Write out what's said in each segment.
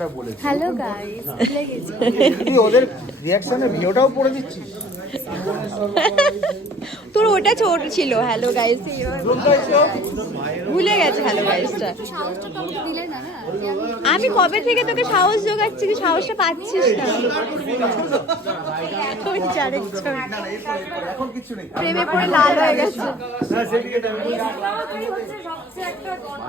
ঠিকানাটা বলে hello guys ভুলে গেছি। তুই ওদের রিয়াকশনের ভিডিওটাও পড়ে দিচ্ছিস? তোর ওটা ছোট ছিল। হ্যালো গাইস ভুলে গেছে হ্যালো গাইসটা আমি কবে থেকে তোকে সাহস জোগাচ্ছি তুই সাহসটা পাচ্ছিস না? প্রেমে পড়ে লাল হয়ে গেছে।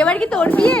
এবার কি তোর বিয়ে?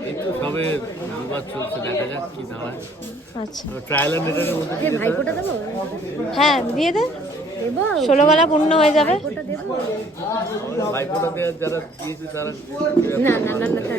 এই তো সবে দুবার চলছে দেখা যাক কি দাঁড়ায় আচ্ছা। ট্রায়াল এন্ড এররের মধ্যে দিয়ে দিতে ভাইফোঁটা দেবো? হ্যাঁ দিয়ে দে। ষোলো গলা পূর্ণ হয়ে যাবে। ভাইফোঁটা দেওয়ার যারা দিয়েছে তারা না না না না।